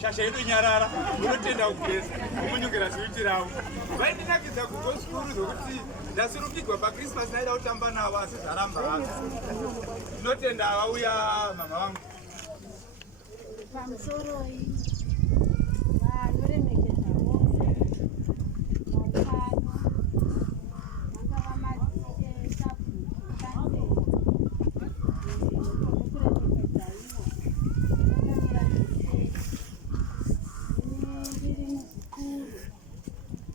shasha yedu nyarara unotenda kugeza umunyongera zviitirawo vaindinakidza kugoskuru zvokuti ndasurukirwa pakrismas naida kutamba navo asi zvaramba hazo ndinotenda vauya mama vangu pamusoro iyi vanoremekeza vose mapano vangava madzishe sabhuki kande kuremekeza ivo vakamira zvese ndiri muzukuru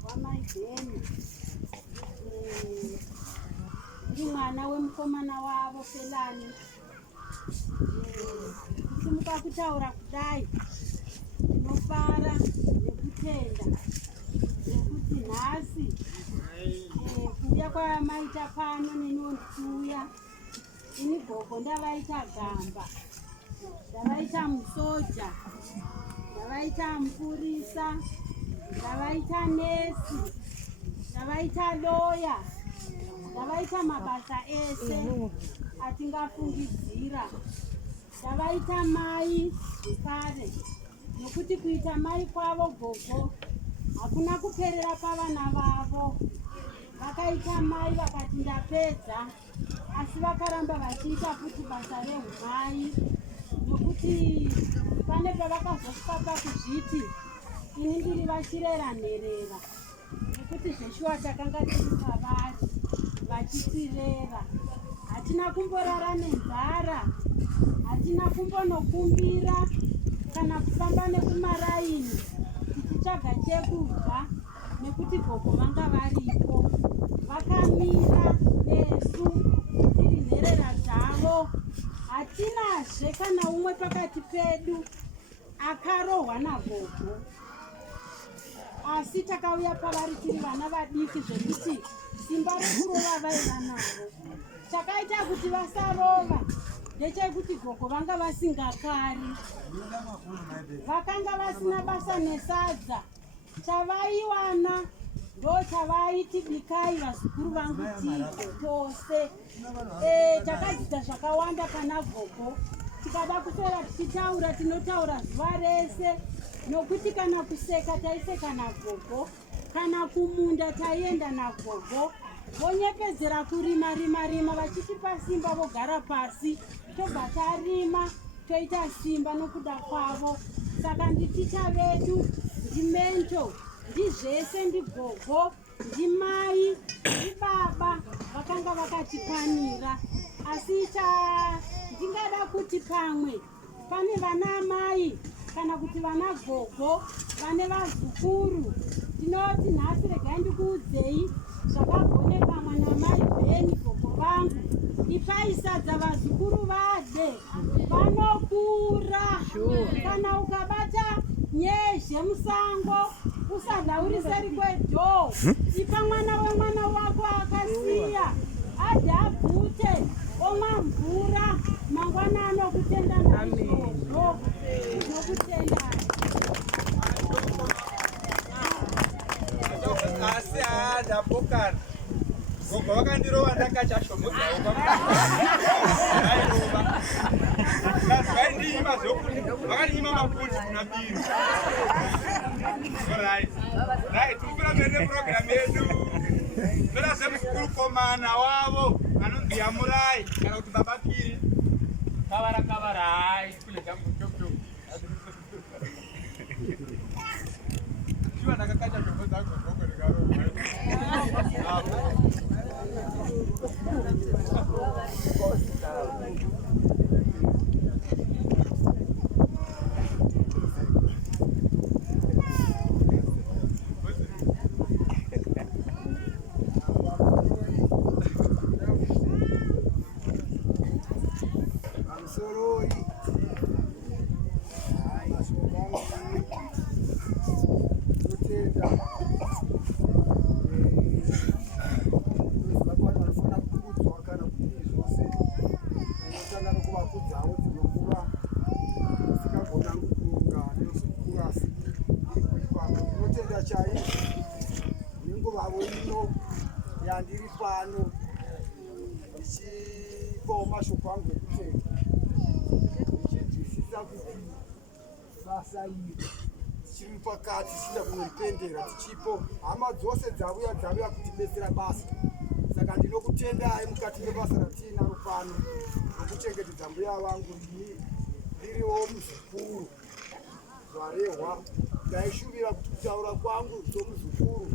wamaibheni ndiri mwana wemukomana wavo Felani. Kusimuka kutaura kudai ndinofara nekutenda nekuti nhasi kuuya kwamaita pano nenondiuya ini gogo ndavaita gamba, ndavaita musoja, ndavaita mupurisa, ndavaita nesi, ndavaita loya, ndavaita mabasa ese atingafungidzira, ndavaita mai zvekare nekuti kuita mai kwavo gogo hakuna kuperera pavana vavo. Vakaita mai vakati ndapedza, asi vakaramba vachiita futi basa rehumai nokuti pane pavakazosvika pakuzviti ini ndiri vachirera nherera nekuti zveshuwa takanga tiri pavari vachitirera. Hatina kumborara nenzara, hatina kumbonokumbira kana kufamba nekumaraini tichitsvaga chekudya nekuti gogo vanga varipo vakamira nesu tiri nherera dzavo. Hatinazve kana umwe pakati pedu akarohwa nagogo, asi takauya pavari tiri vana vadiki zvekuti simba rekurova vaiva navo. Chakaita kuti vasarova ndechekuti gogo vanga vasingakari, vakanga vasina basa nesadza. Chavaiwana ndo chavaiti bikai vazukuru vangu tigo tose. Takadzidza zvakawanda pana gogo, tikada kusera tichitaura tinotaura zuva rese, nokuti kana kuseka taiseka nagogo, kana kumunda taienda nagogo. Vonyepedzera kurima rima vachitipa simba vogara pasi tobva tarima toita simba nokuda kwavo. Saka nditicha vedu ndimento ndizvese ndigogo ndimai ndibaba vakanga vakatipanira. Asi ndingada kuti pamwe pane vana mai kana kuti vana gogo vane vazukuru, ndinoti nhasi regai ndikuudzei zvakagoneka mwana mai Bheni gogo vangu. Ipai sadza vazukuru vade vanokura. Kana ukabata nyezhe musango usadhauriseri kwedhoo, ipa mwana wemwana wako akasiya adhe abvute omwa mvura mangwana anokutenda naizvozvo. Nokutenda asi handapokana gogo vakandirova ndakachashomodzaaiova vaindiima zvokuti vakandiima maputi kuna biri. Right, tikupira mberi neprogramu yedu. Toda semuzukuru komana wavo anonzi Yamurai kana kuti baba Kiri. Kavara hai kule jambo chokcho. Chiva ndakakacha zvombo dzangu gogo rikarova. Yandiri pano ndichiboma shoko angu ekupfeka ndichizwisisa kuti basa iri tichiri pakati tisina kunoripendera tichipo hama dzose dzauya kutibetsera basa. Saka ndinokutendai mukati mebasa ratinaro pano nokuchengetedza mbuya vangu ndiriwo muzukuru zvarehwa. Ndaishuvira kuti kutaura kwangu somuzukuru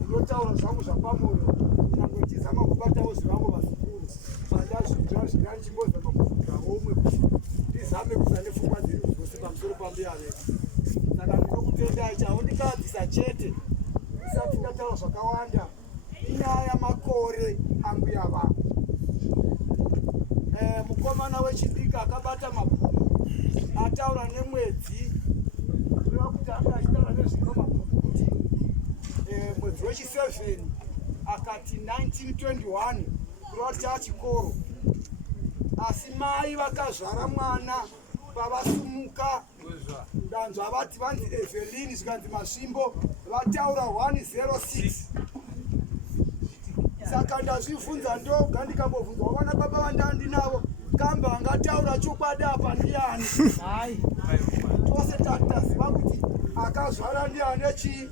ndinotaura zvangu zvapamwoyo kunyange ndichizama kubatawo zvivangu vazukuru pandazvidzva zvingani chimbozama kuvhura omwe kuti ndizame kusa nepfungwa dziri dzose pamusoro pambuya vedu. Saka ndinokutendai chaundikadzisa chete isati ndataura zvakawanda inyaya makore ambuya vangu. Mukomana wechidiki akabata mabhuku ataura nemwedzi kureva kuti anga achitaura nezvino mabhuku kuti mwedzi wechi7 akati 1921 kureva kuti chachikoro. Asi mai vakazvara mwana pavasumuka ndanzva vati vanzi Evelyn zvikanzi Masvimbo vataura 106. Saka ndazvibvunza ndoga ndikambobvunza vana baba vandandinavo kamba angataura chokwadi apa ndiani. Tose taziva kuti akazvara ndiani chii.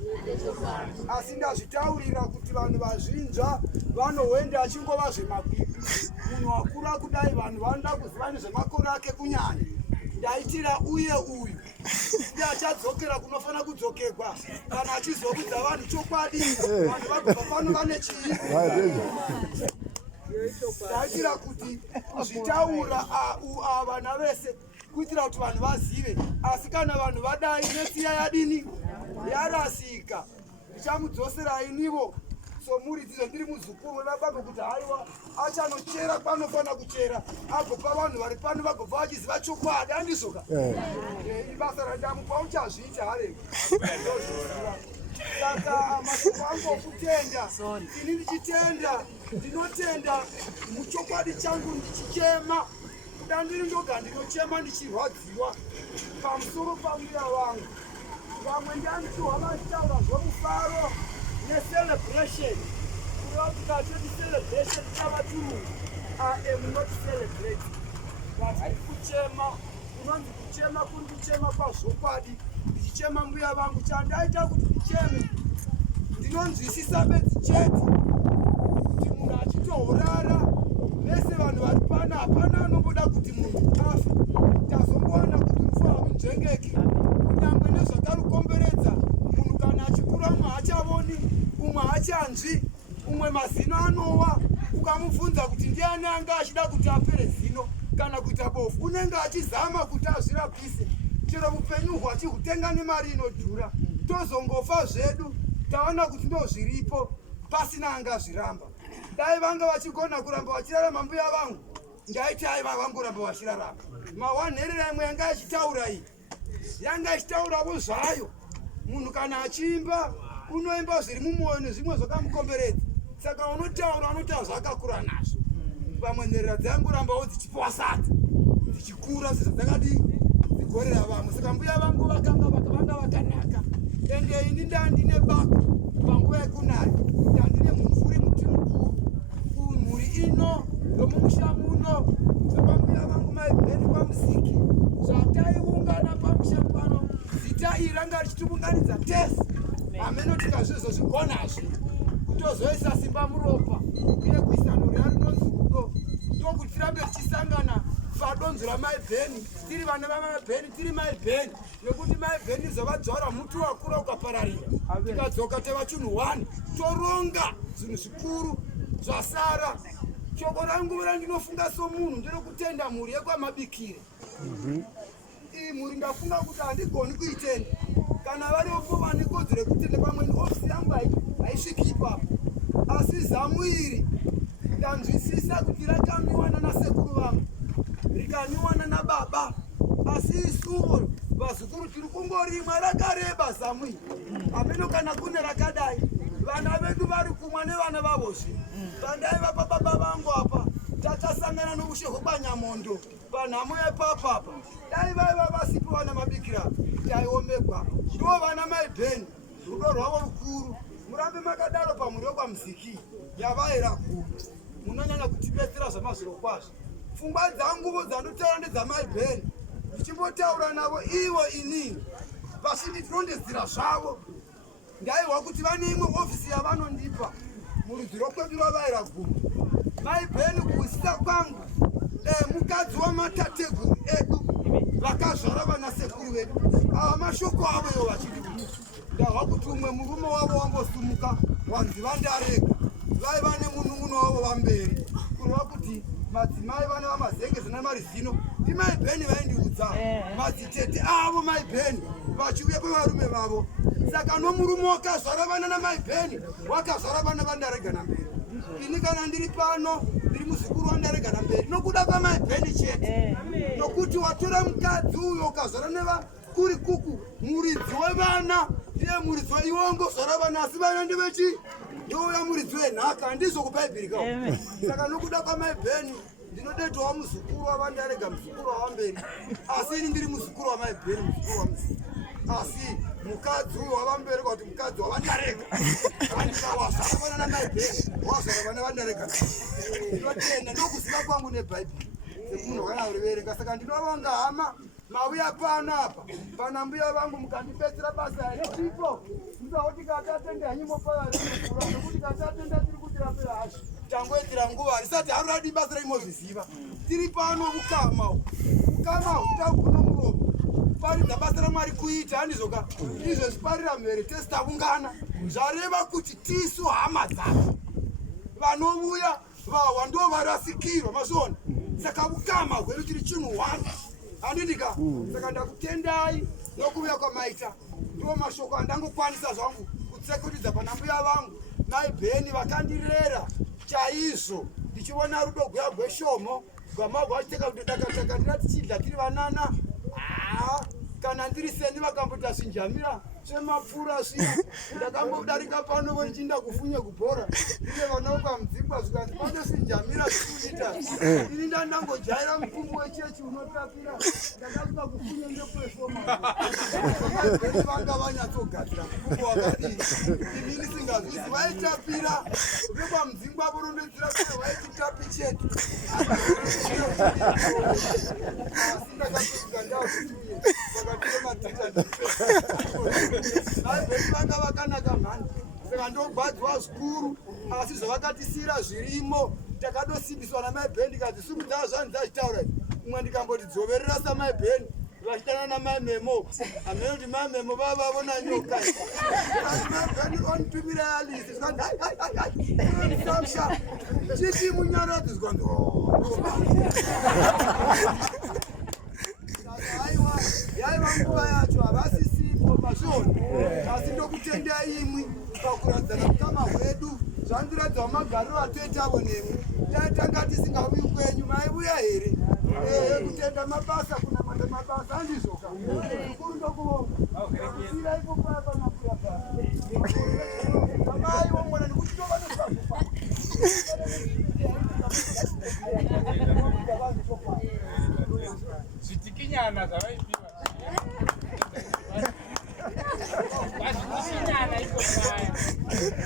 Asi ndazvitaurira kuti vanhu vazvinzva vanohwenda achingova zvemakwikwi. Munhu akura kudai vanhu vanoda kuziva nezvemakore ake kunyanya. Ndaitira uye uyu ndiachadzokera kunofanira kudzokegwa kana achizokudza vanhu chokwadi. Vanhu vagobva pano vane chii. Ndaitira kuti zvitaura vana vese kuitira kuti vanhu vazive. Asi kana vanhu vadai nesiya yadini yarasika ndichamudzoserai nivo somuridzidzo ndiri muzukuru wevabango kuti haiwa achanochera kwanofanira kuchera agopa vanhu vari pano vagobva vachiziva chokwadi. Handizvoka ibasa randamupa uchazviita hareki. Saka mashoko angu okutenda ini ndichitenda ndinotenda muchokwadi changu ndichichema kuda ndiri ndoga ndinochema ndichirwadziwa pamusoro pambuya vangu. Vamwe ndiandichiwa vachitaura zvomufaro necelebration kureva kuti katoti celebration chava turungu. I am not celebrating but kuchema kunonzi kuchema kuri kuchema kwazvokwadi. Ndichichema mbuya vangu chandaita kuti ndicheme ndinonzwisisa bedzi chete kuti munhu achitourara vese vanhu vari pano hapana anomboda kuti munhu afe. Tazomboona kuti rufu harunzvengeki kunyange nezvakarukomberedza. Munhu kana achikura umwe haachavoni umwe haachanzvi umwe mazino anowa. Ukamubvunza kuti ndiani anga achida kuti apere zino kana kuita bofu unenge achizama kuti azvirapise. Chero upenyu hwachihutenga nemari inodhura tozongofa zvedu taona kuti ndozviripo pasina anga zviramba. Dai vanga vachigona kuramba vachirarama mbuya vangu ndaiti aiva vangoramba vachirarama. Mawanherera imwe yanga achitaura iyi yanga ichitaurawo zvayo. Munhu kana achiimba unoimba zviri mumwoyo nezvimwe zvakamukomberedza. Saka unotaura zvakakura nazvo. Pamwe nherera dzangorambawo dzichipwasata dzichikura sezvadzakadi gorera vamwe. Saka mbuya vangu vanga vakanaka. Ende ini ndandine bako panguva yekunaya ndandine mumvuri muti mukuru kumhuri ino yomumusha muno zvapambuya vangu maibheni pamusiki zvataiungana pamusha pano zita iri ranga richitiunganidza tese hameno tikazvizozvigonazve kutozoisa simba muropa uye kuisa norya rinonzi rudo ndokuti tirambe tichisangana padonzo ramaibheni tiri vana vamaibheni tiri maibheni nekuti maibheni izovadzvara muti wakura ukapararira tikadzoka teva chinhu 1 toronga zvinhu zvikuru zvasara. Shoko rangu randinofunga somunhu nderokutenda mhuri yekwamabikire. Iyi mhuri ndafunga kuti handigoni kuitenda kana varipo vane kodzero yekutenda. Pamweni ofisi yangu haisviki ipapo asi zamu iri ndanzwisisa kuti rakamiwana nasekuru vangu rikamiwana nababa. Asi isuwo vazukuru tiri kungorimwa rakareba zamu iri. Hameno kana kune rakadai vana vedu vari kumwa nevana vavozve. Pandaiva pababa vangu apa tatasangana noushe hwebanyamondo panhamo yepapapa. Dai vaiva vasipo vana mabikira taiombegwa. Ndo vana maibheni rudo rwavo rukuru. Murambe makadaro pamhuri yokwaMuziki yavaira kuru. Munonyanya kutibetsera zvamazviro kwazvo. Pfungwa dzangu dzandotaura ndedzamaibheni ndichimbotaura navo ivo inini vasinditirondedzera zvavo ndaiwa kuti vane imwe ofisi yavanondipa murudzi rokwedu rwavaira gumbo maibheni kuusisa kwangu mukadzi wamatateguru edu vakazvara vanasekuru vedu ava mashoko avo ivo vachiri kuti ndahwa kuti umwe murume wavo wambosumuka wanzi vandarega vaiva nemunun'uno wavo vamberi kureva kuti madzimai vana vamazengezi namarizino ndimaibheni vaindiudza madzitete avo maibheni vachiuya kwavarume vavo saka nomurume wakazvara vana namaibheni wakazvara vana vandarega namberi ini kana ndiri pano ndiri muzukuru wandarega namberi nokuda kwamaibheni chete nokuti watora mukadzi uyo ukazvara nevakuri kuku muridzi wevana ndiye muridzi waivongo zvara vana asi vana ndevechi ndouya muridzi wenhaka handizvo kubhaibheri kao saka nokuda kwamaibheni ndinodetowa muzukuru wavandarega muzukuru wavamberi asi ini ndiri muzukuru wamaibheni muzukuru wamuzi asi mukadzi uyo wavamberi kuti mukadzi wavandarega andikawazvara vana namaibheni wazvara vana vandarega ndinotenda ndokuziva kwangu nebhaibheri semunhu kana uriverenga saka ndinovonga hama mauya pano apa pana mbuya vangu mukandipedzera basa richipo ndizauti katatenda hanyimopavarikura nokuti katatenda tiri kuti rapera hasho tangoitira nguva risati haruradi basa raimozviziva tiri pano ukama utakuno muromo paridza basa ramwari kuita handizoka izvo zviparira mhere tesitaungana zvareva kuti tisu hama dzavo vanomuya vawa ndo varasikirwa mazviona saka ukama hwedu tiri chinhu hwanu handidika saka ndakutendai nokuuya kwamaita ndo mashoko andangokwanisa zvangu kutsekutidza pana mbuya vangu naibheni vakandirera chaizvo ndichiona rudo guya gweshomo gwamagwa achiteka kuti dakataka ndina tichidla tiri vanana kana ndiri seni vakambota svinjamira semapfura zviya ndakambodarika pano vochinda kufunya kubhora ine vana ukamudzingwa zvikanzi pano svinjamira zvikuita ini ndandangojaira mukumbu wechechi unotapira ndakasvika kufunya ndekweshoma vanga vanyatsogadzira mukumbu wakadii inini singazvisi vaitapira vekwamudzingwa vorondedzera kune vaititapi chetu asi ndakasvika ndazvituye vakatire matita vaibheni vanga vakanaka mhani saka ndogwadzwa zvikuru asi zvavakatisira zvirimo takadosimbiswa namaibheni kazi sumudzaa zvanhu dzachitaura umwe ndikamboti dzoverera samaibheni vachitana namaimemo amene kuti maimemo vavavona nyoka maibheni onitumira yalisi zvikandisamsha chiti munyaradzi zvikanzi yaiva nguva yacho havasisipo mazvoni asi ndokutenda imwi pakuradzana ukama hwedu zvandiradzawo magariro atoitavo nemwi taitanga tisingavi kwenyu maivuya here kutenda mabasa kunamata mabasa handizvoka ukuru ndokuvonga sira ipo paya panakuya amai womona nekuti tovanesakupa zvitikinyana zvavaipiwa vazvitikinyana ikopaya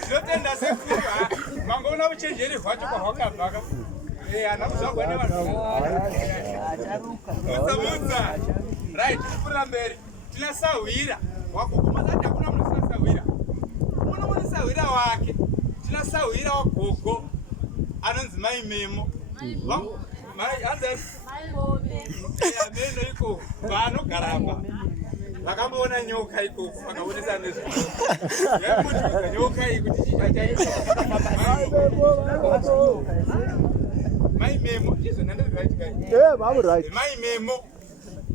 ndinotenda sekuru mangoona uchenjeri hwacho kwahwakabvaka hana kuzvagwa nevanhuusamudza rit kupfuura mberi tina sahwira wagogomasati hakuna munhu asina sahwira unomone sahwira wake tina sahwira wagogo anonzi maimemo ameno iko vaanogaramba vakamboona nyoka ikoko vakaonesa nezvayamuti nyoka iyi kuti maimemo izvo nandozvaitika maimemo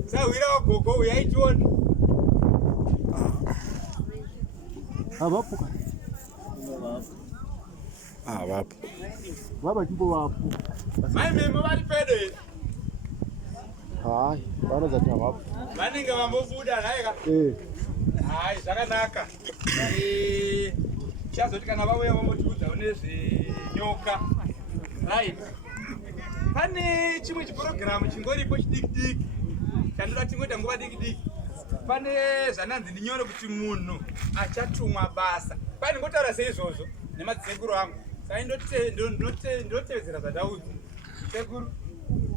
sahwira wagogo uyaitiona avapo vapo vava chimbo vapo maimemo vari pedo here hai vanozati avapo vanenge vambobuda naika hai zvakanaka chazoti kana vauya vambotiudzawo nezvenyoka right pane chimwe chipurogiramu chingoripo chidiki-diki chandoda tingoita nguva diki-diki pane zvananzi ndinyore kuti munhu achatumwa basa kwai ndingotaura seizvozvo nemadzsekuru angu sai ndinotevedzera zvandaudzwa sekuru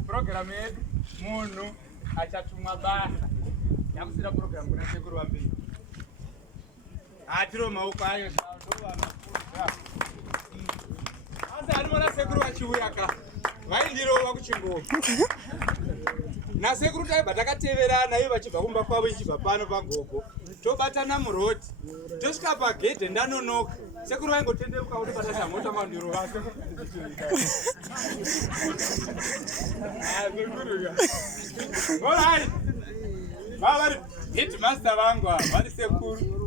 purogiramu yedu munhu achatumwa basa yamusira program kuna sekuru wambiri atiro maoko ayo ndovanakuza asi arimona sekuru vachiuya ka vaindirova kuchingova nasekuru taibva takateverana ivo vachibva kumba kwavo ichibva pano pagogo tobatana muroti tosvika pagedhe ndanonoka sekuru vaingotendeuka kuti patasamota mandiro vake orai vava vari hitmaster vangu ava vari sekuru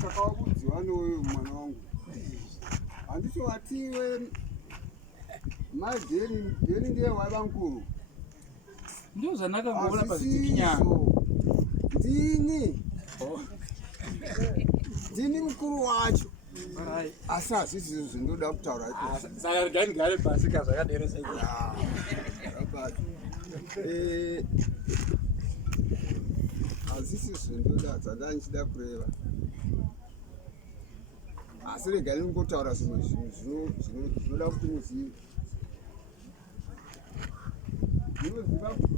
saka wabudziwa noyo mwana wangu handiti watiwe madheni ndiye waiva mukuru ndio zvandakangoona pazitikinyanga ndini mukuru wacho asi hazvisi izvo zvindoda kutaura saka regai ndigare pasi kazvakadero sei hazvisi zvindoda zvanga ndichida kureva asi regai ningotaura zvimwe zvinhu zvinoda kuti muzive. Munoziva kuti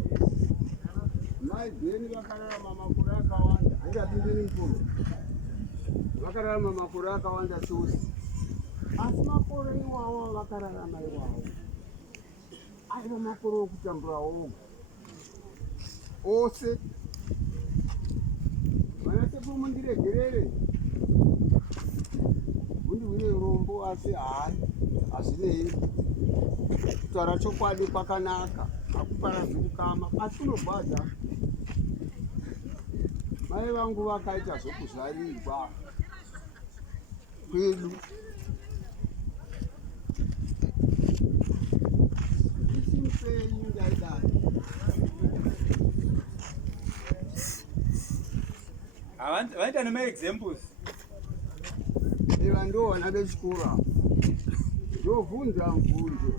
maibheni vakararama makore akawanda, hangadindini mukuru, vakararama makore akawanda chose, asi makore iwawo vakararama iwawo aiva makore okutambura oga ose. Vanasekuru mundiregerere mundiwine urombo, asi hazvinei, kutaura chokwadi kwakanaka, hakuparadzi kukama, asi kunobvadza. Mai vangu vakaita zvokuzvarirwa kwedu, ichimupenyu ndaidai. Vaita nemaexamples Eva ndo vana vechikora ndobvunza mubvunzo,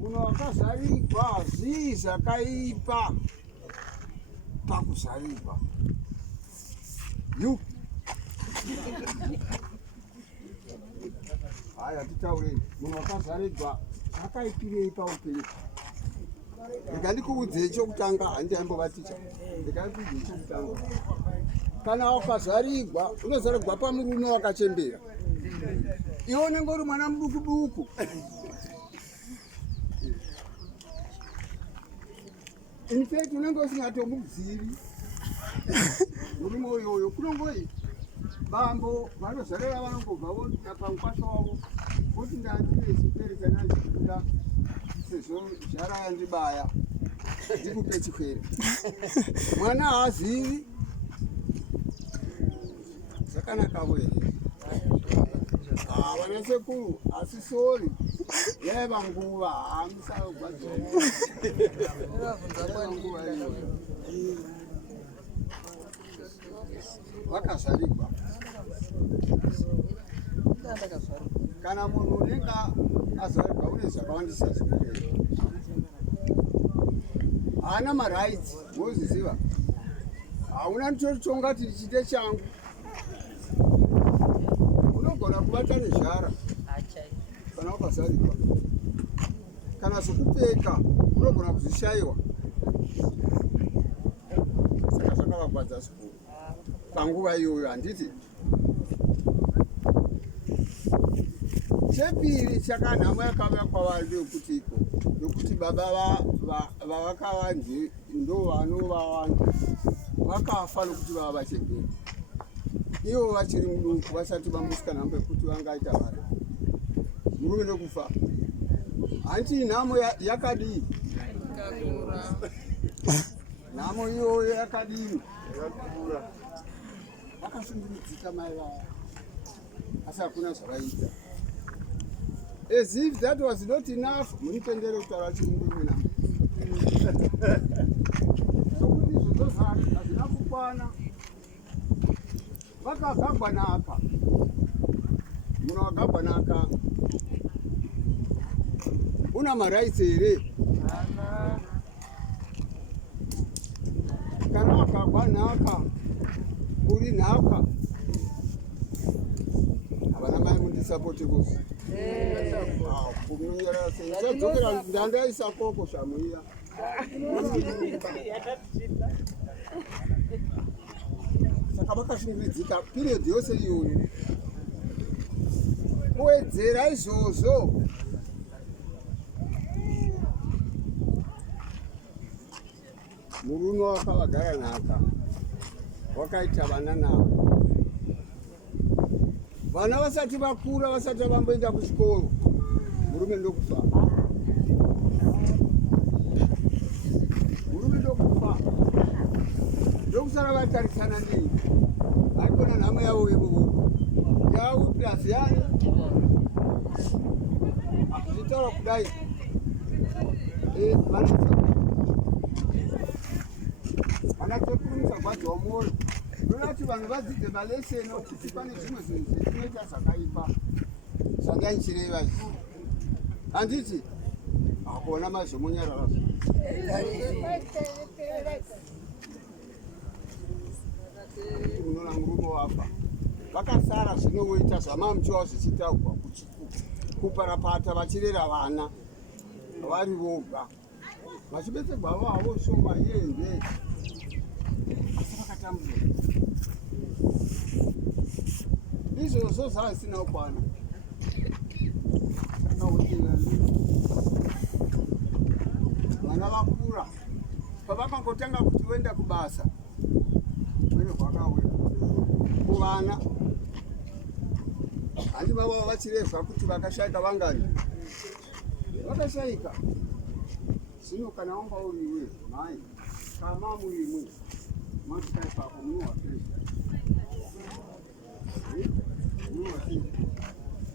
munhu wakazarigwa zvii zvakaipa pakuzarigwa? Haya, titaurei, munhu wakazarigwa zvakaipirei paupenyu? Ndikandikuudzei chokutanga, handiti aimbovaticha, ndikandikuudzei chokutanga. Kana wakazarigwa, unozarigwa pamurume wakachembera, iwe unenge uri mwana muduku duku. In fact, unenge usingatomuzivi murume uyoyo. Kunongoi bambo vanozarira vanongobva voita pamukwasha wavo kuti ndandine chiperi kana ndikuda sezvo jara yandibaya ndikupe chikwere. Mwana haazivi. Zvakanakavo here vanasekuru, asi sori yaiva nguva hamusagwadzira vakazvarigwa. Kana munhu unenge azvarigwa une zvakawandisa zvikuru, haana marights, mozviziva. Hauna ndichotongati ndichite changu, unogona kuvata nezhara kana ukazarigwa. Kana zvokupfeka unogona kuzvishayiwa. Saka zvakavagwadza zvikuru panguva iyoyo, handiti? Chepiri chakanhamo yakauya kwavari ndeyekutiko, yokuti baba vavakava ndo vanovawanda vakafa nokuti vava vachemberi. Ivo vachiri muduku vasati vambusika nhamo yekuti vangaita vari murume nokufa. Handiti nhamo yakadii? Nhamo iyoyo yakadini? Vakasundurudzika mai vavo, asi hakuna zvavaita. As if that was not enough, munipendere kutaura chirungu imwe nhamo. Sokuti izvozvo zvake hazvina kukwana. Vakagagwa naka, munhu akagagwa naka una marights here ukagwa nhaka uri nhaka havana mai mundisapoti kusi kumunyerera sei chadzokera ndandaisa koko zvamuiya saka vakashungurudzika period yose iyoyo kuwedzera izvozvo murume wakavagara nhaka wakaita vana navo vana vasati vakura vasati vamboenda kuchikoro murume ndokufa ndokusara vatarisana nei aikona nhamo yavo yemuvuko yau plus yani zvitaura kudai vanatekurumisa gwadzi wamori ndoda kuti vanhu vadzidze maleseno kuti pane zvimwe zvinhu zvetinoita zvakaipa zvanganchireva handiti akuona mazvomunyarara unoona murume wafa vakasara zvinoita zvamamuchiwa zvichitaurwa kuparapata vachirera vana vari voga vachibetserwa vavo shoma yende asi vakatambura izvozvo zvazvisina kukwana vana vakura pavakangotanga kuti voenda kubasa wene hwakawera kuvana handi vavo vachirezva kuti vakashayika vangani vakashayika zvino kana wanga uriwe mai kama murimwe matikaipapo munohwapeza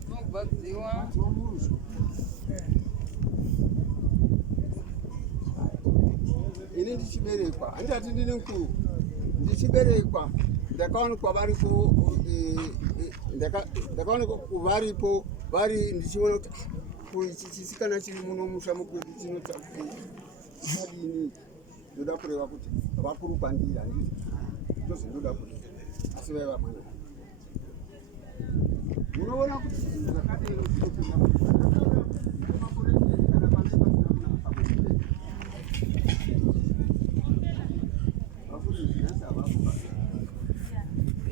Mubadziwa. Ini ndichiberekwa handati ndine mukuru ndichiberekwa ndakaonekwa varipo ndakaonekwa varipo vari ndichiona kuti chisikana chiri muno musha mukuru chinotaadini ndoda kureva kuti vakuru kwandiri handiti ndozvindoda kureva asi vaiva mwana munoona kuti zvinhu zvakadero zvinopinda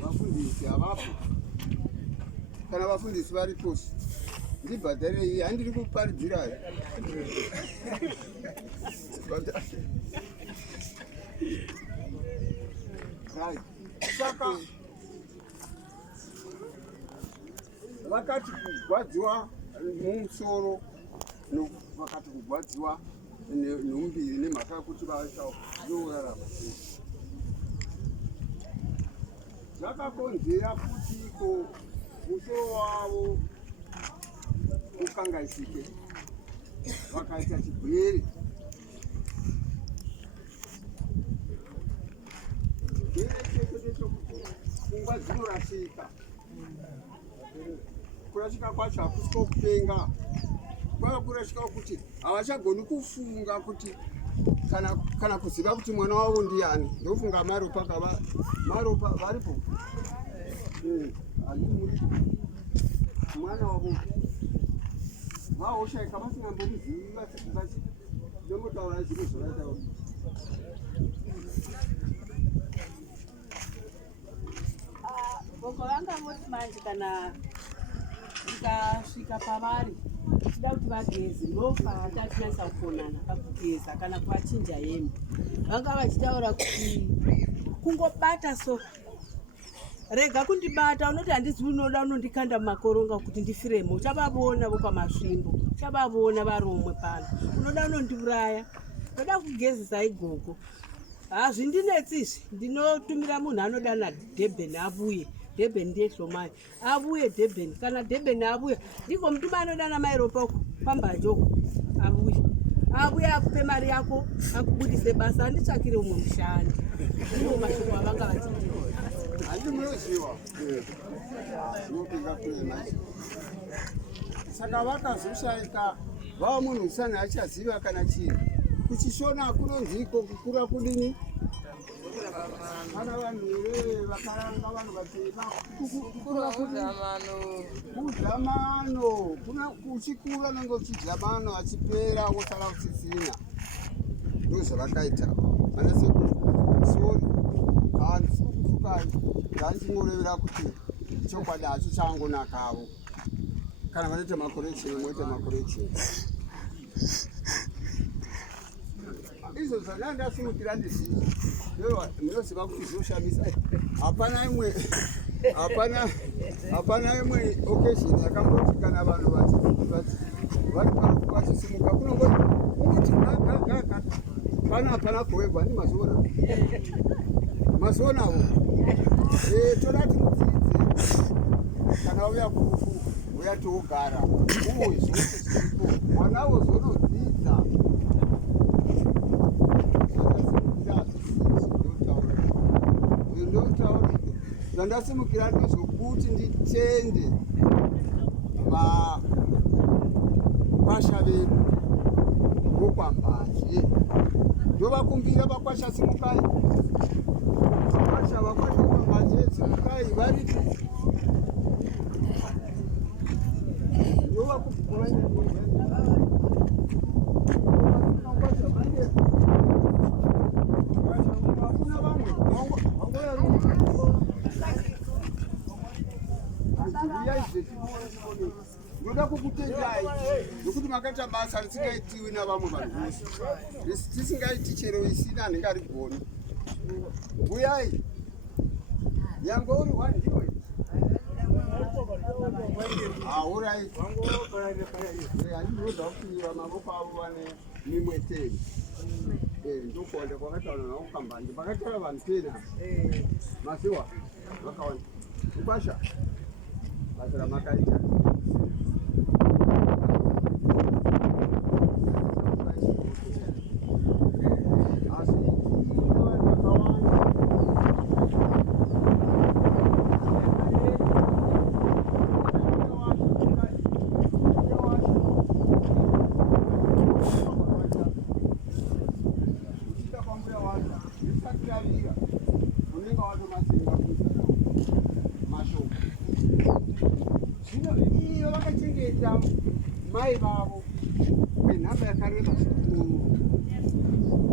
vafundisi havapo kana vafundisi variposi ndibhadharei handiri kuparidzirai saka vakati kugwadziwa mumusoro vakati kugwadziwa nemumbiri nemhaka yekuti vachaurarama zvakakonzera kuti musoro wavo ukangaisike vakaita chigwere chechekuti pfungwa dzinorashika kurashika kwacho hakusiko kupenga kwava kurashika kuti havachagoni kufunga kuti kana kuziva kuti mwana wavo ndiani ndofunga maropa maropa varipo handii muripo mwana wavo vaoshaika vasingambomuzivi vachi ndomotaura zviro zvavaitaura boko vanga moti manje kana ikasvika pavari tida kuti vageze ndopatatinasa kuonana pakugeza kana kuvachinja hembe vanga vachitaura kuti kungobata so rega kundibata unoti handizivi unoda unondikanda mumakoronga kuti ndifiremo uchavavona vopamasvimbo uchavavona varomwe pano unoda unondiuraya ndoda kugezesa igogo hazvindinetsizvi ndinotumira munhu anodana Durban avuye Durban ndiye Hlomai avuye Durban kana Durban avuye ndiko mutuma anodana mairopa uko pambanje uko avuye akupe mari yako akubudise basa handitsvakire umwe mushandi ivo mashoko avanga vachiti handi munoziva inopinga kune mari saka vakazoshaika vava munhu usana achaziva kana chinhu kuchishona kunonziko kukura kudini kana vanhu here vakaranga vanhu vatema kuzamano uchikura nenge uchizamano achipera wosara kusisina ndozvavakaita manasekuru handisikufukari ndandichingorevera kuti chokwadi hacho changonakavo kana vanoita makorecheni moita makorecheni izvo zvana ndasimukira ndizvizvo munoziva kuti zvinoshamisa hapana imwe occasion yakamboti kana vanhu vachisimuka kunongoti pana hapana goegwa ndi mazionawo todati mudzidzi kana uya kurufu uya tougara uye zvose zviripo mwanawo zonodzidza zvandasimukira ndezvokuti nditende vakwasha vedu vokwambazve ndovakumbira vakwasha simukai vakwasha kwambazve simukai varipo ndoda kukutendai nokuti makaita basa risingaitiwi navamwe vanhu vose tisingaiti chero isina handingarigoni uyai yange uri wandiwe auraiti handinoda kuiva mavoko avo vane mimwe teni ndokuwanda kwakataura navo kambanje pakataura vanhu tena masiwa vakawanda ukwasha basa ramakaita zvino vakachengeta mai vavo kwenhamba yakareba zvikuru